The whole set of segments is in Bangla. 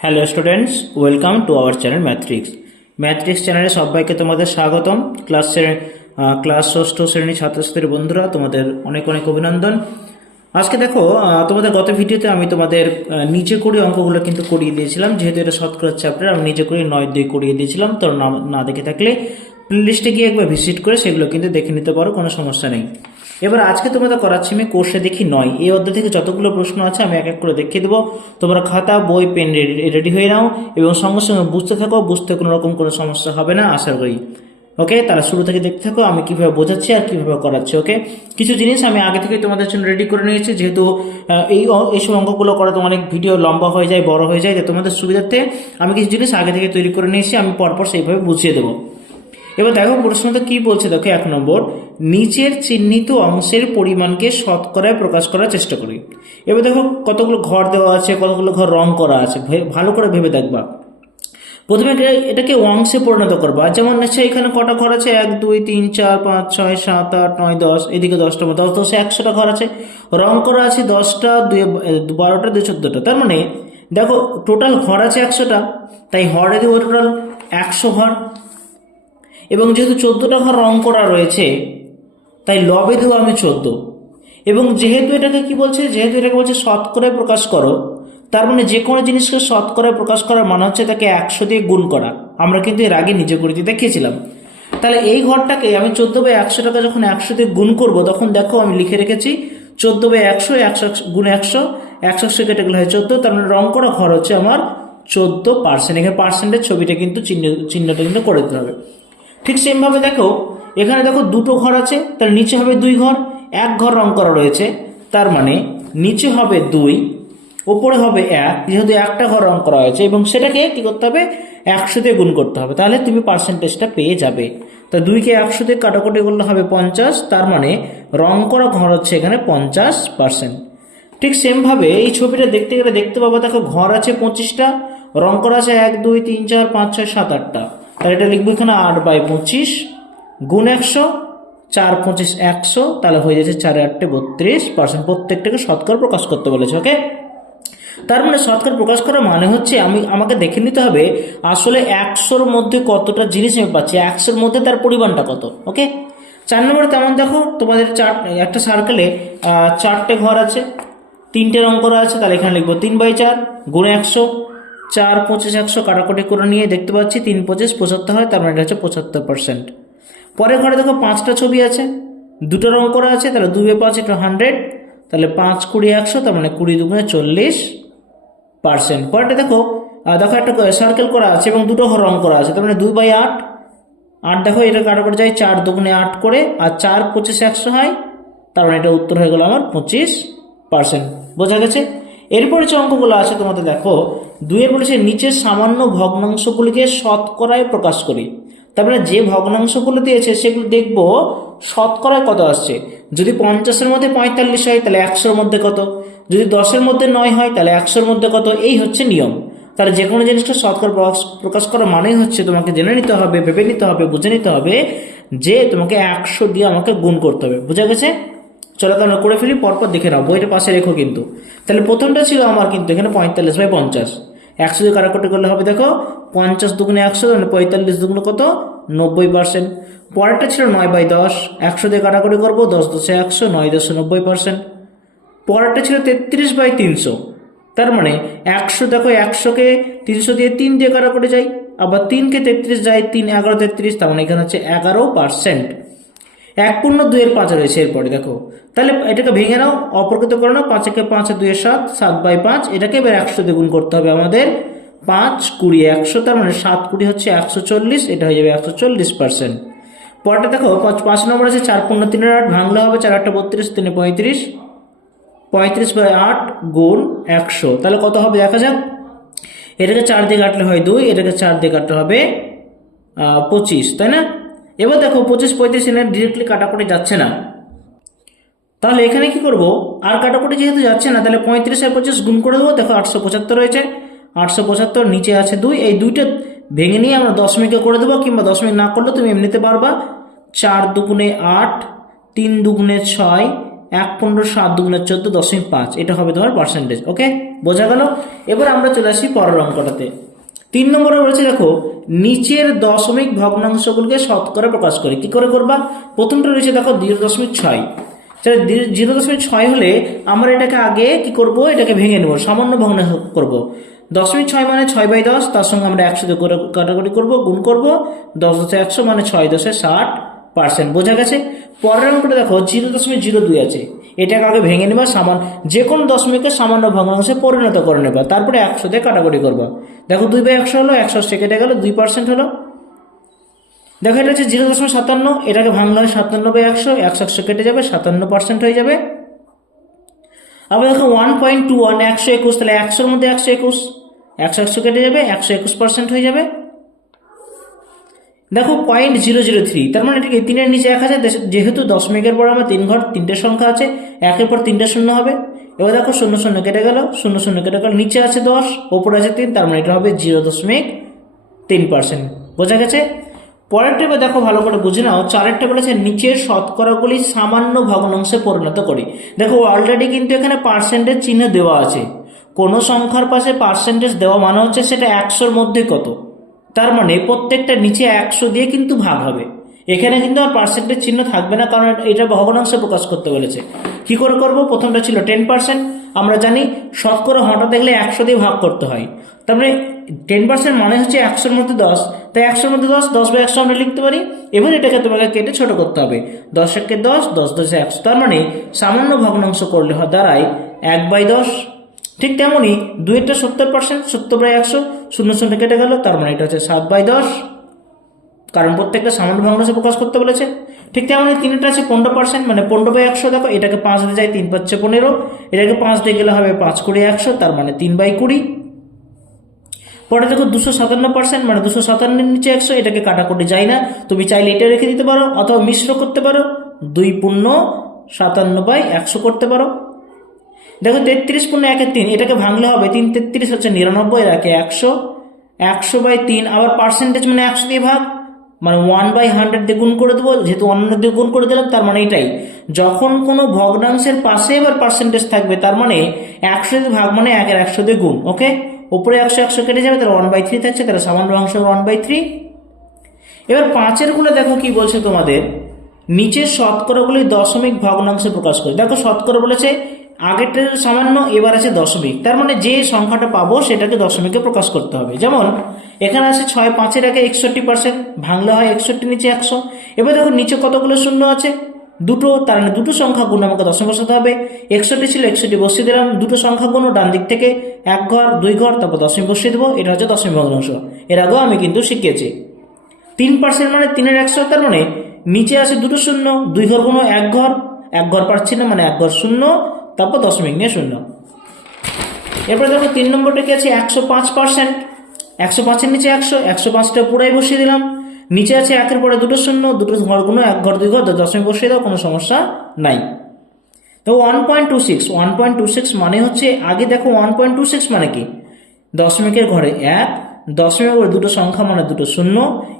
Hello students, welcome to our channel Mathrix চ্যানেলে সবাইকে তোমাদের স্বাগতম। ক্লাস ষষ্ঠ শ্রেণী ছাত্রছাত্রীর বন্ধুরা, তোমাদের অনেক অনেক অভিনন্দন। আজকে দেখো, তোমাদের গত ভিডিওতে আমি তোমাদের নিচে করে অঙ্কগুলো কিন্তু করিয়ে দিয়েছিলাম। যেহেতু এটা শতকরা চ্যাপ্টার, আমি নিচে করে 9-2 করিয়ে দিয়েছিলাম। তো না দেখে থাকলে প্লেলিস্টে গিয়ে একবার ভিজিট করে সেগুলো কিন্তু দেখে নিতে পারো, কোনো সমস্যা নেই। এবার আজকে তোমাদের করাচ্ছি আমি কোর্সে দেখি 9 এই অধ্যায় থেকে যতগুলো প্রশ্ন আছে আমি এক এক করে দেখিয়ে দেবো। তোমরা খাতা বই পেন রেডি হয়ে নাও এবং সঙ্গে সঙ্গে বুঝতে থাকো। বুঝতে কোনো রকম কোনো সমস্যা হবে না আশা করি। ওকে, তাহলে শুরু থেকে দেখতে থাকো আমি কিভাবে বোঝাচ্ছি আর কিভাবে করাচ্ছি। ওকে, কিছু জিনিস আমি আগে থেকে তোমাদের জন্য রেডি করে নিয়েছি, যেহেতু এইসব অঙ্কগুলো করা তো অনেক ভিডিও লম্বা হয়ে যায়, বড় হয়ে যায়, তোমাদের সুবিধার্থে আমি কিছু জিনিস আগে থেকে তৈরি করে নিয়েছি। আমি পরপর সেইভাবে বুঝিয়ে দেবো। এবার দেখো প্রশ্নটা কি বলছে, দেখো 1 নম্বর, নিচের চিহ্নিত অংশের পরিমাণকে শতকরায় প্রকাশ করার চেষ্টা করি। এবার দেখো কতগুলো ঘর দেওয়া আছে, কতগুলো ঘর রং করা আছে, ভালো করে ভেবে দেখবা। প্রথমে এটাকে অংশে পরিণত করবা। যেমন নিশ্চয়ই এখানে কটা ঘর আছে, 1 2 3 4 5 6 7 8 9 10, এদিকে 10টা, 10 10 100টা ঘর আছে। রং করা আছে 10টা, 12টা, 2 14টা। তার মানে দেখো টোটাল ঘর আছে 100টা, তাই হরে দেবো টোটাল 100 ঘর। এবং যেহেতু 14টা ঘর রং করা রয়েছে, তাই লবে দেবো আমি 14। এবং যেহেতু এটাকে কি বলছে, যেহেতু এটাকে বলছে শতকরায় প্রকাশ করো, তার মানে যে কোনো জিনিসকে শতকরায় প্রকাশ করার মানে হচ্ছে তাকে 100 দিয়ে গুণ করা। আমরা কিন্তু এর আগে নিজে করে দেখিয়েছিলাম। তাহলে এই ঘরটাকে আমি 14/100 টাকা যখন 100 দিয়ে গুণ করব, তখন দেখো আমি লিখে রেখেছি 14/100, 100 গুণে 100, 100 কেটে গেলে হয় 14। তার মানে রং করা ঘর হচ্ছে আমার 14%। এখানে পার্সেন্টের ছবিটা কিন্তু চিহ্নটা কিন্তু করে দিতে হবে। ঠিক সেমভাবে দেখো এখানে দেখো দুটো ঘর আছে, তার নিচে হবে 2 ঘর, 1 ঘর রং করা রয়েছে, তার মানে নিচে হবে 2, ওপরে হবে 1। যেহেতু একটা ঘর রং করা হয়েছে এবং সেটাকে কি করতে হবে, 100 দিয়ে গুণ করতে হবে, তাহলে তুমি পার্সেন্টেজটা পেয়ে যাবে। তা 2কে 100 দিয়ে কাটাকুটি করলে হবে 50, তার মানে রং করা ঘর হচ্ছে এখানে 50%। ঠিক সেমভাবে এই ছবিটা দেখতে গেলে দেখতে পাবো, দেখো ঘর আছে 25টা, রং করা আছে 1 2 3 4 5 6 7 8টা। তাহলে এটা লিখবো এখানে 8/25 গুণ 100, 4 25 100, তাহলে হয়ে যাচ্ছে 4 8 32%। প্রত্যেকটাকে শতকরা প্রকাশ করতে বলেছে। ওকে, তার মানে শতকরা প্রকাশ করা মানে হচ্ছে আমাকে দেখে নিতে হবে আসলে 100-র মধ্যে কতটা জিনিস আমি পাচ্ছি, 100-র মধ্যে তার পরিমাণটা কত। ওকে, 4 নম্বরে তেমন দেখো তোমাদের একটা সার্কেলে 4টে ঘর আছে, 3টে রং করা আছে, তাহলে এখানে লিখবো 3/4 গুণে 100, 4 25 100 কাটাকুটি করে নিয়ে দেখতে পাচ্ছি 3 25 75 হয়, তার মানে এটা হচ্ছে 75%। পরের ঘরে দেখো 5টা ছবি আছে, 2টো রং করা আছে, তাহলে 2/5 এটা 100, তাহলে 5 20 100, তার মানে 20 দুগুণে 40%। পরেরটা দেখো দেখো একটা সার্কেল করা আছে এবং 2টো রং করা আছে, তার মানে 2/8, 8 দেখো এটা কাটাকুটি যায় 4 দুগুণে 8 করে, আর 4 25 100 হয়, তার মানে এটা উত্তর হয়ে গেল আমার 25%। বোঝা গেছে? এরপরে যে অঙ্কগুলো আছে তোমাদের দেখো 2-এর বলেছে নিচের সামান্য ভগ্নাংশগুলিকে শতকরায় প্রকাশ করি। তার মানে যে ভগ্নাংশগুলো দিয়েছে সেগুলো দেখবো শতকরায় কত আসছে। যদি 50-এর মধ্যে 45 হয় তাহলে 100-র মধ্যে কত, যদি 10-এর মধ্যে 9 হয় তাহলে 100-র মধ্যে কত। এই হচ্ছে নিয়ম। তাহলে যে কোনো জিনিসটা শতকরা প্রকাশ করা মানেই হচ্ছে তোমাকে জেনে নিতে হবে, ভেবে নিতে হবে, বুঝে নিতে হবে যে তোমাকে 100 দিয়ে আমাকে গুণ করতে হবে। বুঝা গেছে? চলো আমরা করে ফেলি, পরপর দেখে নাও, বইটা পাশে রেখো কিন্তু। তাহলে প্রথমটা ছিল আমার কিন্তু এখানে 45/50, 100 দিয়ে কাটাকুটি করলে হবে দেখো 50 দুগুণে 100, মানে 45 দুগুণে কত, 90%। পরেরটা ছিল 9/10, 100 দিয়ে কাটাকুটি করবো, 10 10 100, 9 10 90%। পরেরটা ছিল 33/300, তার মানে 100 দেখো 100-কে 300 দিয়ে 3 দিয়ে কাটাকুটি যায়, আবার 3-কে 33 যায়, 3 11 33, তার মানে এখানে হচ্ছে 11%। 1/2-এর 5 রয়েছে এরপরে দেখো, তাহলে এটাকে ভেঙে নাও, অপরকৃত করে নাও, 5-একে 5 আর 2-এ 7, 7/5। এটাকে এবার 100 দিয়ে গুণ করতে হবে আমাদের, 5 20 100, তার মানে 7 20 হচ্ছে 140, এটা হয়ে যাবে 140%। পরেরটা দেখো 5 নম্বর আছে 4 × 3 = 8, ভাঙলে হবে 4 8 32, 3 35, 35/8 গুণ 100, তাহলে কত হবে দেখা যাক। এটাকে 4 দিয়ে কাটলে হয় 2, এটাকে 4 দিয়ে কাটলে হবে 25, তাই না? এবার দেখো 25 35 এনে ডিরেক্টলি কাটাকুটি যাচ্ছে না, তাহলে এখানে কি করব, আর কাটাকুটি যেহেতু যাচ্ছে না, তাহলে 35 আর 25 গুণ করে দেবো। দেখো 875 রয়েছে, 875 নিচে আছে 2, এই 2টা ভেঙে নিয়ে আমরা দশমিকে করে দেবো, কিংবা দশমিক না করলে তুমি এমনিতে পারবা। 4 দুগুণে 8, 3 দুগুণে 6, 1/15 7×14.5, এটা হবে তোমার পার্সেন্টেজ। ওকে, বোঝা গেল। এবার আমরা চলে আসি পরের অঙ্কটাতে। 3 নম্বরে বলেছে দেখো নিচের দশমিক ভগ্নাংশগুলোকে শতকরা প্রকাশ করে। কি করে করবা? প্রথমটা রয়েছে দেখো 0.6। 0.6 হলে আমরা এটাকে আগে কি করব, এটাকে ভেঙে নেব, সামান্য ভগ্নাংশ করব। 0.6 মানে 6/10, তার সঙ্গে আমরা 100 দিয়ে কাটাকুটি করবো, গুণ করব। 10×100 মানে 6×10=60%। বোঝা গেছে। পরের অঙ্কটা দেখো 0.02 আছে, এটাকে আগে ভেঙে নেবা, যে কোনো দশমিকের সামান্য ভগ্নাংশে পরিণত করে নেবা, তারপরে 100 দিয়ে কাটাকুটি করবা। দেখো 2/100 হলো, 100 কেটে গেল, 2% হলো। দেখো এটা হচ্ছে 0.57, এটাকে ভাঙলে হয় 57/100, 100 কেটে যাবে, 57% হয়ে যাবে। আবার দেখো 1.21, 121, তাহলে 100-র মধ্যে 121, 100 কেটে যাবে, 121% হয়ে যাবে। দেখো 0.003, তার মানে এটাকে 3-এর নিচে 1000, যেহেতু দশমিকের পর আমার 3 ঘর 3টে সংখ্যা আছে, 1-এর পর 3টে শূন্য হবে। এবার দেখো 0 কেটে গেল, 0 কেটে গেল, নিচে আছে 10, ওপরে আছে 3, তার মানে এটা হবে 0.3%। বোঝা গেছে। পরেরটা এবার দেখো ভালো করে বুঝে নাও। 4-এরটা বলেছে নিচের শতকরাগুলি সামান্য ভগ্নাংশে পরিণত করি। দেখো অলরেডি কিন্তু এখানে পার্সেন্টেজ চিহ্ন দেওয়া আছে। কোনো সংখ্যার পাশে পার্সেন্টেজ দেওয়া মানে হচ্ছে সেটা 100-র মধ্যে কত, তার মানে প্রত্যেকটা নিচে 100 দিয়ে কিন্তু ভাগ হবে। এখানে কিন্তু আর পার্সেন্টেজ চিহ্ন থাকবে না, কারণ এটা ভগ্নাংশে প্রকাশ করতে বলেছে। কি করে করব? প্রথমটা ছিল 10%, আমরা জানি শতকরা হঠাৎ দেখলে 100 দিয়ে ভাগ করতে হয়। তার মানে 10% মানে হচ্ছে 100-র মধ্যে 10, তাই 100-র মধ্যে 10, 10/100 আমরা লিখতে পারি। এবার এটাকে তোমাকে কেটে ছোট করতে হবে, 10-একে 10, 10×10=100, তার মানে সামান্য ভগ্নাংশ করলে দাঁড়ায় 1/10। ঠিক তেমনই 2-এরটা 70%, 70/100, 0 কেটে গেল, তার মানে এটা হচ্ছে 7/10, কারণ প্রত্যেকটা সামান্য ভগ্নাংশে প্রকাশ করতে বলেছে। ঠিক তেমনই 3-এরটা আছে 15%, মানে 15/100। দেখো এটাকে 5 দিয়ে যায়, 3×5=15, এটাকে 5 দিয়ে গেলে হবে 5×20=100, তার মানে 3/20। পরে দেখো 257%, মানে 257-এর নিচে 100, এটাকে কাটাকুটি যায় না, তুমি চাইলে এটা রেখে দিতে পারো, অথবা মিশ্র করতে পারো, 2×57/100 করতে পারো। দেখো 33×1=3, এটাকে ভাঙলে হবে 3×33 হচ্ছে 99, এটাকে 100, 100/3। আবার পার্সেন্টেজ মানে 100 দিয়ে ভাগ, মানে 1/100 দিয়ে গুণ করে দেবো, যেহেতু 100 দিয়ে গুণ করে দিলাম, তার মানে এটাই। যখন কোনো ভগ্নাংশের পাশে এবার পার্সেন্টেজ থাকবে, তার মানে 100 দিয়ে ভাগ মানে 100 দিয়ে গুণ। ওকে, উপরে 100 কেটে যাবে, তাহলে 1/3 থাকছে, তাহলে সামান্য অংশ 1/3। এবার 5-এর গুলো দেখো কি বলছে তোমাদের, নিচের শতকরাগুলি দশমিক ভগ্নাংশে প্রকাশ করে। দেখো শতকরা বলেছে, আগেরটা সামান্য, এবার আছে দশমিক, তার মানে যে সংখ্যাটা পাবো সেটাকে দশমিকে প্রকাশ করতে হবে। যেমন এখানে আছে 6, 5-এর আগে 61%, ভাঙলে হয় 61 নিচে 100। এবার দেখো নিচে কতগুলো শূন্য আছে, দুটো, তার মানে দুটো সংখ্যা গুণ আমাকে দশমিক বসাতে হবে। 61 ছিল, 61 বসিয়ে দিলাম, দুটো সংখ্যা গুণ, ডান দিক থেকে 1 ঘর 2 ঘর, তারপর দশমিক বসিয়ে দেবো, এটা হচ্ছে দশমিক ভগ্নাংশ। এর আগেও আমি কিন্তু শিখিয়েছি। 3% মানে 3-এর 100, তার মানে নিচে আছে দুটো শূন্য, 2 ঘর গুণ 1 ঘর, 1 ঘর পাচ্ছি না, মানে 1 ঘর শূন্য, তারপর দশমিক নিয়ে শূন্য। এরপর দেখো 3 নম্বরটা কি আছে, 105%, 105-এর নিচে 100, 105টা পুরাই বসিয়ে দিলাম, নিচে আছে 1-এর পরে দুটো শূন্য, দুটো ঘর গুণ 1 ঘর 2 ঘর, দশমিক বসিয়ে দাও, কোনো সমস্যা নাই। তো 1.26 মানে হচ্ছে, আগে দেখো 1.26 মানে কি, দশমিকের ঘরে 1, দশমিকের ঘরে দুটো সংখ্যা মানে দুটো শূন্য,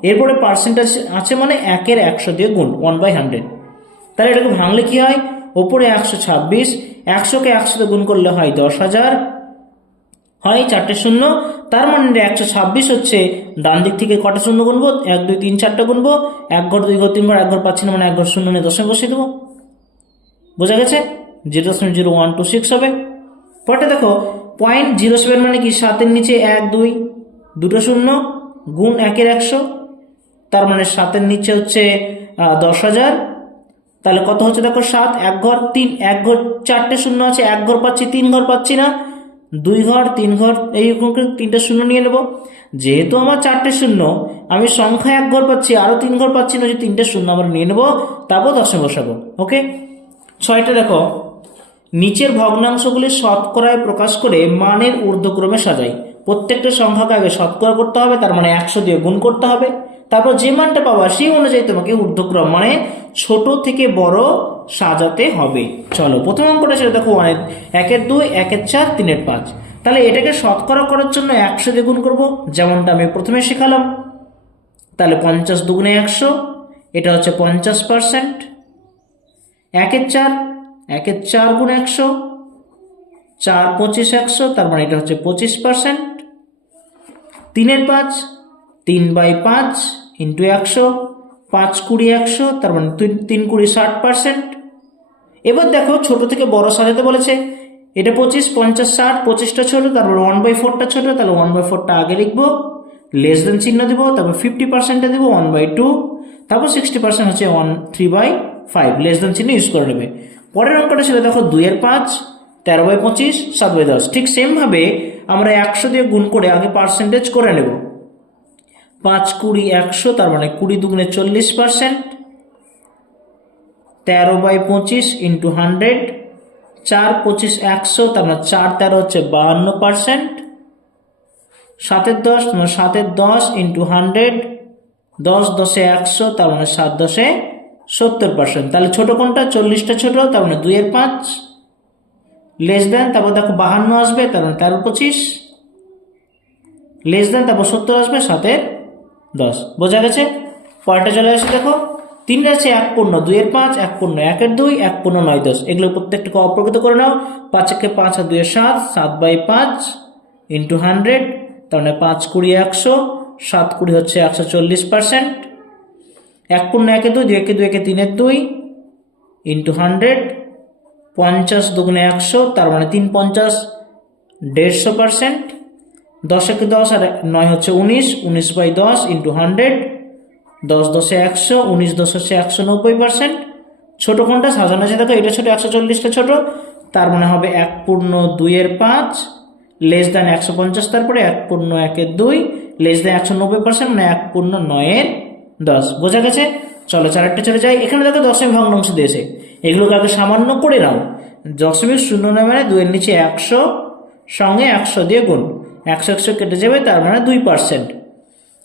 এরপরে পার্সেন্টেজ আছে মানে 1-এর 100 দিয়ে গুণ, 1/100। তাহলে এটাকে ভাঙলে কি হয়, ওপরে 126, 100-কে 100 দিয়ে গুণ করলে হয় 10,000, হয় 4টে শূন্য, তার মানে 126 হচ্ছে, ডান দিক থেকে কটা শূন্য গুনবো, 1 2 3 4টা গুনবো, 1 ঘর 2 ঘর 3 ঘর, 1 ঘর পাচ্ছি না, মানে 1 ঘর শূন্য নিয়ে দশমিক বসিয়ে দেবো। বোঝা গেছে, 0.0126 হবে। পরে দেখো 0.07 মানে কি, 7-এর নিচে 1 2, দুটো শূন্য, গুণ 1-এর 100, তার মানে 7-এর নিচে হচ্ছে 10,000, তাহলে কত হচ্ছে দেখো 7, 1 ঘর 3, 1 ঘর 4টে শূন্য আছে, 1 ঘর পাচ্ছি, 3 ঘর পাচ্ছি না, 2 ঘর 3 ঘর, এইরকম 3টে শূন্য নিয়ে নেব। যেহেতু আমার 4টে শূন্য, আমি সংখ্যা 1 ঘর পাচ্ছি, আরো 3 ঘর পাচ্ছি না, যে 3টে শূন্য আমরা নিয়ে নেবো, তারপর দশমিক বসাবো। ওকে, 6টা দেখো, নিচের ভগ্নাংশগুলি শতকরায় প্রকাশ করে মানের ঊর্ধ্বক্রমে সাজাই। প্রত্যেকটা সংখ্যাকে আগে শতকরা করতে হবে, তার মানে 100 দিয়ে গুণ করতে হবে, তারপর যে মানটা পাবা সেই অনুযায়ী তোমাকে ঊর্ধ্বক্রম মানে ছোট থেকে বড় সাজাতে হবে। চলো প্রথম অঙ্কটা ছিল দেখো 1-এর 2, 1-এর 4, 3-এর 5। তাহলে এটাকে শতকরা করার জন্য 100 দিয়ে গুণ করবো, যেমনটা আমি প্রথমে শেখালাম। তাহলে 50 2 × 100, এটা হচ্ছে 50%। 1-এর 4, 1 4 গুণ 100, 4 25 100, তার মানে এটা হচ্ছে 25%। 3 5, 3/5 ইন্টু 100, 5 20 100, তার মানে 3 20 60%। এবার দেখো ছোট থেকে বড় সাজাতে বলেছে, এটা 25 50 60, 25টা ছোট, তারপর 1/4টা ছোট, তাহলে 1/4টা আগে লিখবো, লেস দেন চিহ্ন দিব, তারপর 50%টা দেবো 1/2, তারপর 60% হচ্ছে 3/5, লেস দেন চিহ্ন ইউজ করে নেবে। পরের অঙ্কটা ছিল দেখো 2 এর 5, 13/25, 7/10। ঠিক সেম ভাবে আমরা 100 দিয়ে গুণ করে আগে পার্সেন্টেজ করে নেব। 5 20 100, তার মানে 20 দুগুণে 40%, 13/25 ইন্টু 100, 4 25 100, তার মানে 4 13 হচ্ছে 52%। 7 10, মানে 7 10 ইন্টু 100, 10 10 100, তার মানে 7 10 70%। তাহলে ছোট কোনটা? 40টা ছোট, তার মানে 2 এর 5, লেস দেন, তারপর দেখো 52 আসবে, তার মানে 13 25, লেস দেন, তারপর 70 আসবে, 7 এর 10। বোঝা গেছে? পরেরটা চলে আসে দেখো, 3 আছে 1 পূর্ণ 2 এর 5, 1 পূর্ণ 1 এর 2, 1 পূর্ণ 9 10, এগুলো প্রত্যেকটাকে অপ্রকৃত করে নাও। 5 একে 5 আর 2 এর 7, 7/5 ইন্টু 100, তার মানে 5 20 100, 7 20 হচ্ছে 140%। 1 পূর্ণ 1 এর 2, 2 একে 2 একে 3 এর 2 ইন্টু 100, 50 দুগুণে 100, তার মানে 3 50 150%। 10 একে 10 আর 9 হচ্ছে 19, 19/10 ইন্টু 100, 10 10 100, 19 10 হচ্ছে 190%। ছোট কোনটা? সাজানো আছে দেখো, এটা ছোট, 140টা ছোট, তার মানে হবে 1 পূর্ণ 2 এর 5, লেস দেন 150, তারপরে 1 পূর্ণ 1 এর 2, লেস দেন 190%, মানে 1 পূর্ণ 9 এর 10। বোঝা গেছে? চলো চারটা চলে যাই। এখানে দেখো দশমিক ভগ্নাংশ দিয়েছে, এগুলোকে আগে সামান্য করে নাও। 0.09 মানে 2 এর নিচে 100 সঙ্গে 100 দিয়ে গুণ, 100 100 কেটে যাবে, তার মানে 2%।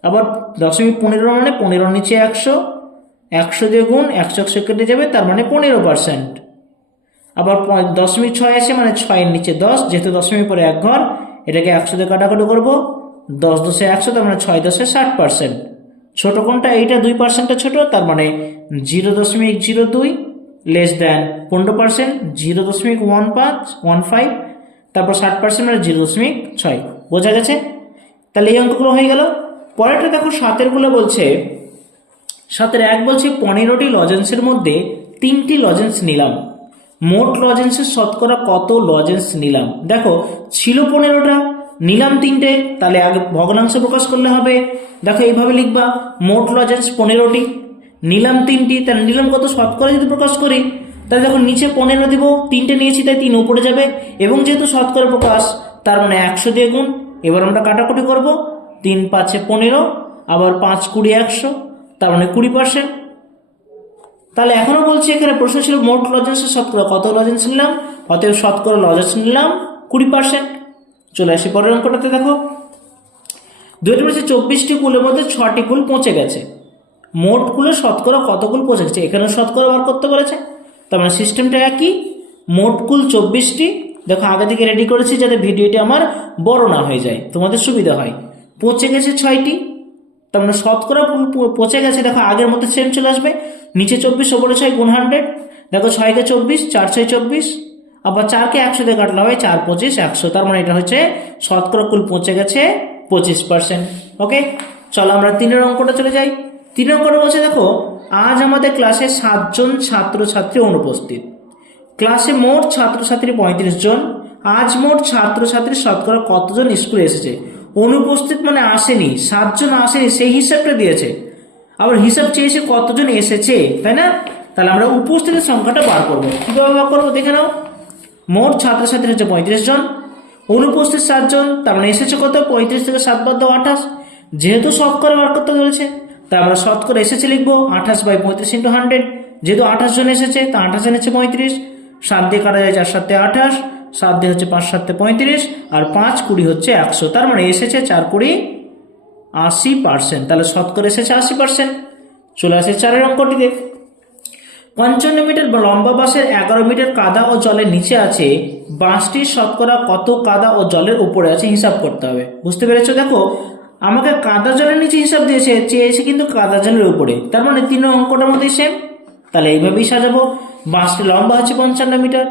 আবার 0.15 মানে 15 নিচে 100, 100 দিয়ে গুণ, 100 100 কেটে যাবে, তার মানে 15%। আবার 0.6 আছে মানে 6 এর নিচে 10, যেহেতু দশমিক পরে 1 ঘর, এটাকে 100 দিয়ে কাটাকাটি করবো, 10 10 100, তার মানে 6 10 60%। ছোট কোনটা? এইটা 2%টা ছোট, তার মানে 0.02, লেস দেন 15%, 0.15, তারপর 60% মানে 0.6। বোঝা গেছে? তাহলে এই অঙ্কগুলো হয়ে গেল। পরেরটা দেখো 7 গুলো বলছে, 7 1 বলছে 15টি লজেন্সের মধ্যে 3টি লজেন্স নিলাম, মোট লজেন্সের শতকরা কত লজেন্স নিলাম? দেখো ছিল 15টা, নিলাম 3টে, তাহলে আগে ভগ্নাংশ প্রকাশ করলে হবে। দেখো এইভাবে লিখবা, মোট লজেন্স 15টি, নিলাম 3টি, তাহলে নিলাম কত শতকরা যদি প্রকাশ করি, তাহলে দেখো নিচে 15 দিব, 3টে নিয়েছি তাই 3 উপরে যাবে, এবং যেহেতু শতকরা প্রকাশ, তার মানে 100 দিয়ে গুণ। এবার আমরা কাটাকুটি করব, 3 5 15, আবার 5 20 100, তার মানে 20%। তাহলে এখনো বলছি, এখানে প্রশ্ন ছিল মোট লজেন্সের শতকরা কত লজেন্স নিলাম, অতএব শতকরা লজেন্স নিলাম 20%। চলে আসি পরের অঙ্কটাতে। দেখো 24টি কুলের মধ্যে 6টি কুল পচে গেছে, মোট কুলের শতকরা কত কুল পচে গেছে? এখানে শতকরা বার করতে বলেছে, তার মানে সিস্টেমটা একই। মোট কুল 24টি, দেখো আগে থেকে রেডি করেছি যাতে ভিডিওটি আমার বড় না হয়ে যায়, তোমাদের সুবিধা হয়। পচে গেছে 6টি, তার মানে শতকরা পচে গেছে, দেখো আগের মতো সেম চলে আসবে, নিচে 24 ওপরে 6 গুণ 100। দেখো 6 কে 24, 4 6 24, আবার 4 কে 100 দিয়ে কাটলে হয় 4 25 100, তার মানে এটা হচ্ছে শতকরা কুল পচে গেছে 25%। ওকে, চলো আমরা 3 অঙ্কটা চলে যাই। 3 অঙ্কটা বলছে দেখো, আজ আমাদের ক্লাসে 7 জন ছাত্রছাত্রী অনুপস্থিত, ক্লাসে মোট ছাত্রছাত্রী 35 জন, আজ মোট ছাত্রছাত্রী শতকরা কতজন স্কুলে এসেছে? অনুপস্থিত মানে আসেনি, 7 জন আসেনি, সেই হিসাবটা দিয়েছে, আবার হিসাব চেয়েছে কতজন এসেছে, তাই না? তাহলে আমরা উপস্থিতের সংখ্যাটা বার করবো। কিভাবে বার করবো দেখে নাও। মোট ছাত্রছাত্রী হচ্ছে 35 জন, অনুপস্থিত 7 জন, তার মানে এসেছে কত? 35 থেকে 7 বাদ দাও 28, যেহেতু শতকরা বার করতে বলেছে তাই আমরা শতকরা এসেছে লিখবো 28/35 ইন্টু 100, যেহেতু 28 জন এসেছে তা 28 এনেছে 35, 7 দিয়ে কাটা যায় 4 7 28, 7 দিয়ে হচ্ছে 5 7 35, আর 5 20 হচ্ছে 100, তার মানে এসেছে 4 20 80%, তাহলে শতকরা এসেছে 80%। চলে আসে 4 অঙ্কটিতে। 55 মিটার লম্বা বাঁশের 11 মিটার কাদা ও জলের নিচে আছে, বাঁশটির শতকরা কত কাদা ও জলের উপরে আছে হিসাব করতে হবে। বুঝতে পেরেছো? দেখো আমাকে কাদা জলের নিচে হিসাব দিয়েছে, চেয়েছে কিন্তু কাদা জলের উপরে, তার মানে 3 অঙ্কটার মধ্যে সেম, তাহলে এইভাবেই সাজাবো। বাঁশটি লম্বা হচ্ছে 55 মিটার,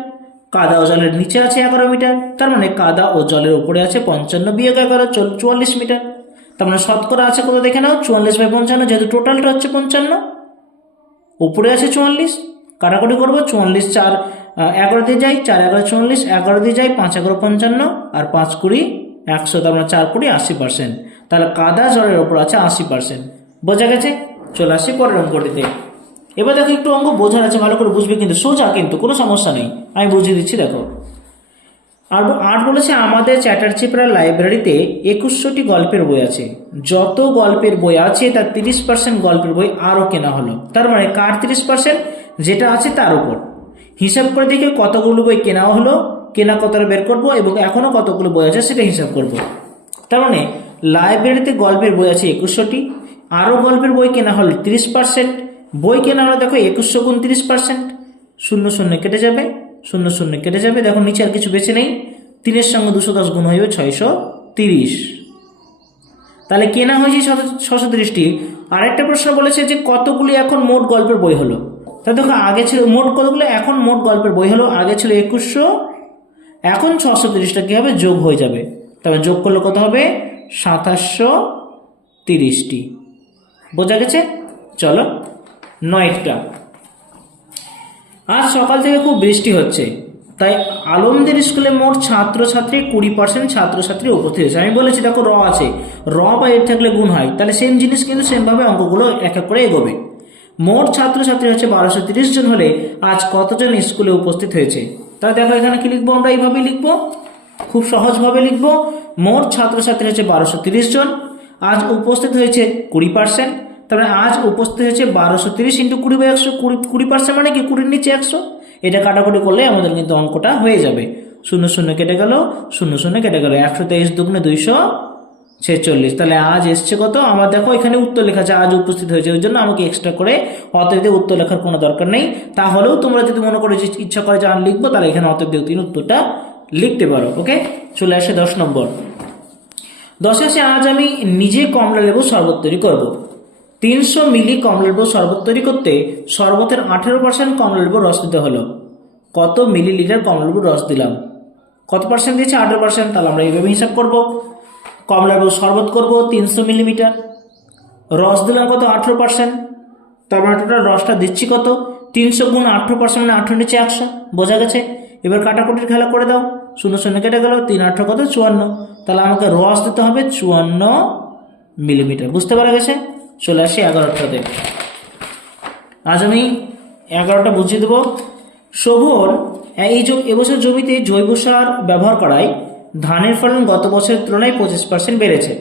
কাদা ও জলের নিচে আছে 11 মিটার, তার মানে কাদা ও জলের উপরে আছে 55 বিয়োগ 11 44 মিটার। তার মানে শতকরা আছে কত দেখে নাও, 44/55, যেহেতু টোটালটা হচ্ছে 55, উপরে আছে 44, কাটাকুটি করবো, 44 4 11 দিয়ে যাই, 4 11 44, 11 দিয়ে যাই, 5 11 55, আর 5 20 100, তার মানে 4 20 80%। তাহলে কাদা জলের ওপর আছে 80%। বোঝা গেছে? চলে আসি পরের অঙ্কটিতে। এবার দেখো একটু অঙ্ক বোঝার আছে, ভালো করে বুঝবে, কিন্তু সোজা, কিন্তু কোনো সমস্যা নেই, আমি বুঝিয়ে দিচ্ছি। দেখো আর 8 বলেছে, আমাদের চ্যাটার্জিপাড়া লাইব্রেরিতে 2100টি গল্পের বই আছে। যত গল্পের বই আছে তার 30% গল্পের বই আরও কেনা হলো। তার মানে কার 30%? যেটা আছে তার উপর। হিসাব করে দেখে কতগুলো বই কেনা হলো, কেনা কতটা বের করবো, এবং এখনো কতগুলো বই আছে সেটা হিসাব করব। তার মানে লাইব্রেরিতে গল্পের বই আছে 2100টি, আরও গল্পের বই কেনা হলো 30%। বই কেনা হলো দেখো 2100 গুণ 30%, 0 0 কেটে যাবে, 0 0 কেটে যাবে। দেখো নিচে আর কিছু বেঁচে নেই, 3-এর সঙ্গে 210 গুণ হয়ে যাবে 630। তাহলে কেনা হয়েছে 630টি। আরেকটা প্রশ্ন বলেছে যে কতগুলি এখন মোট গল্পের বই হলো। তাহলে দেখো আগে ছিল মোট কতগুলো, এখন মোট গল্পের বই হলো, আগে ছিল 2100, এখন 630টা কি হবে, যোগ হয়ে যাবে। তবে যোগ করলে কত হবে, 2730টি। বোঝা গেছে? চলো 9টা। আজ সকাল থেকে খুব বৃষ্টি হচ্ছে, তাই আলমদের স্কুলে মোট ছাত্রছাত্রী 20% ছাত্রছাত্রী উপস্থিত হয়েছে। আমি বলেছি দেখো র আছে, র বা এর থাকলে গুণ হয়, তাহলে সেম জিনিস কিন্তু সেমভাবে অঙ্কগুলো এক এক করে এগোবে। মোট ছাত্রছাত্রী হচ্ছে 1230 জন হলে আজ কতজন স্কুলে উপস্থিত হয়েছে? তাহলে দেখো এখানে কি লিখবো, আমরা এইভাবেই লিখবো, খুব সহজভাবে লিখবো। মোট ছাত্রছাত্রী হচ্ছে 1230 জন, আজ উপস্থিত হয়েছে 20%, তারপরে আজ উপস্থিত হয়েছে 1230 × 20/100, 20% মানে কি 20-র নিচে 100। এটা কাটাকুটি করলে আমাদের কিন্তু অঙ্কটা হয়ে যাবে। 0 0 কেটে গেল, 0 0 কেটে গেল, 123 দুগুণে 246। তাহলে আজ এসছে কত, আমার দেখো এখানে উত্তর লেখা আছে, আজ উপস্থিত হয়েছে, ওই জন্য আমাকে এক্সট্রা করে অতএব উত্তর লেখার কোনো দরকার নেই। তাহলেও তোমরা যদি মনে করো যে ইচ্ছা করে যে আর লিখবো, তাহলে এখানে অতএব উত্তরটা লিখতে পারো। ওকে, চলে আসে 10 নম্বর। 10 আসে, আজ আমি নিজে কমলা লেবু শরবত তৈরি করবো। 300 মিলি কমলা লেবু শরবত তৈরি করতে শরবতের 18% কমলা লেবুর রস দিতে হলো। কত মিলিলিটার কমলা লেবুর রস দিলাম? কত পার্সেন্ট দিয়েছে? 18%। তাহলে আমরা এইভাবে হিসাব করব, কমলা লেবু শরবত করব 300 মিলিমিটার, রস দিলাম কত? 18%। তার মানে টোটাল রসটা দিচ্ছি কত? 300 গুণ 18% মানে 18 নিচে 100। বোঝা গেছে? এবার কাটাকুটির খেলা করে দাও, 0 0 কেটে গেল, 3 8 কত? 54। তাহলে আমাকে রস দিতে হবে 54 মিলিমিটার। বুঝতে পারা গেছে? চলে আসি 11টাতে। আজ আমি 11টা বুঝিয়ে দেবো। শোভন এবছর জমিতে জৈব সার ব্যবহার করায় ধানের ফলন গত বছরের তুলনায় 25% বেড়েছে।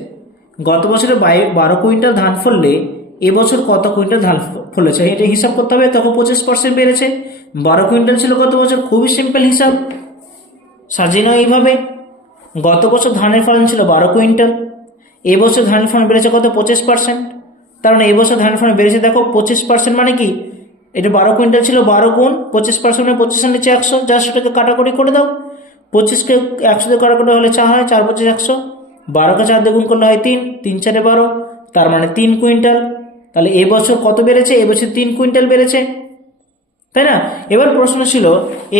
গত বছরে 12 কুইন্টাল ধান ফললে এবছর কত কুইন্টাল ধান ফলেছে? এটা হিসাব করতে হবে। তখন 25% বেড়েছে, 12 কুইন্টাল ছিল গত বছর। খুবই সিম্পল হিসাব, সাজিয়ে নাও এইভাবে। গত বছর ধানের ফলন ছিল 12 কুইন্টাল, এবছর ধানের ফলন বেড়েছে কত? 25%। তার মানে এবছর ধানের ফলন বেড়েছে দেখো 25%, মানে কি এটা 12 কুইন্টাল ছিল, 12 গুণ 25% মানে 25-এর নিচে 100। যা সেটাকে কাটাকুটি করে দাও, 25কে 100 দিয়ে কাটাকুটি হলে 4 হয়, 4 25 100, 12কে 4 দিয়ে গুণ করলে হয় 3, 3 4 12, তার মানে 3 কুইন্টাল। তাহলে এবছর কত বেড়েছে? এবছর 3 কুইন্টাল বেড়েছে, তাই না? এবার প্রশ্ন ছিল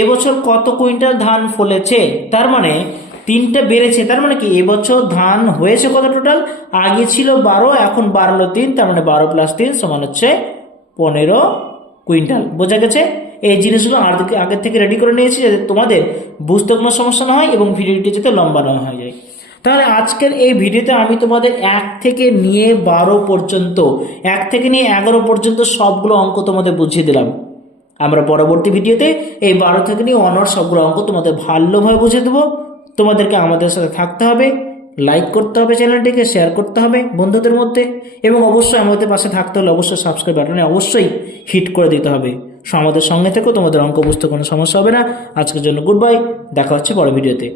এবছর কত কুইন্টাল ধান ফলেছে, তার মানে 3টা বেড়েছে, তার মানে কি এবছর ধান হয়েছে কত টোটাল? আগে ছিল 12, এখন বাড়লো 3, তার মানে 12 + 3 সমান হচ্ছে 15 কুইন্টাল। বোঝা গেছে? এই জিনিসগুলো আগের থেকে রেডি করে নিয়েছি যাতে তোমাদের বুঝতে কোনো সমস্যা না হয় এবং ভিডিওটি যাতে লম্বা না হয়ে যায়। তাহলে আজকের এই ভিডিওতে আমি তোমাদের 1 থেকে নিয়ে 12 পর্যন্ত, 1 থেকে নিয়ে 11 পর্যন্ত সবগুলো অঙ্ক তোমাদের বুঝিয়ে দিলাম। আমরা পরবর্তী ভিডিওতে এই 12 থেকে নিয়ে অনার্স সবগুলো অঙ্ক তোমাদের ভালোভাবে বুঝিয়ে দেবো। তোমাদেরকে আমাদের সাথে থাকতে হবে, লাইক করতে হবে, চ্যানেলটিকে শেয়ার করতে হবে বন্ধুদের মধ্যে, এবং অবশ্যই আমাদের পাশে থাকতে হলে অবশ্যই সাবস্ক্রাইব বাটনে অবশ্যই হিট করে দিতে হবে। আমাদের সঙ্গে থেকেও তোমাদের অঙ্ক বুঝতে কোনো সমস্যা হবে না। আজকের জন্য গুড বাই, দেখা হচ্ছে পরের ভিডিওতে।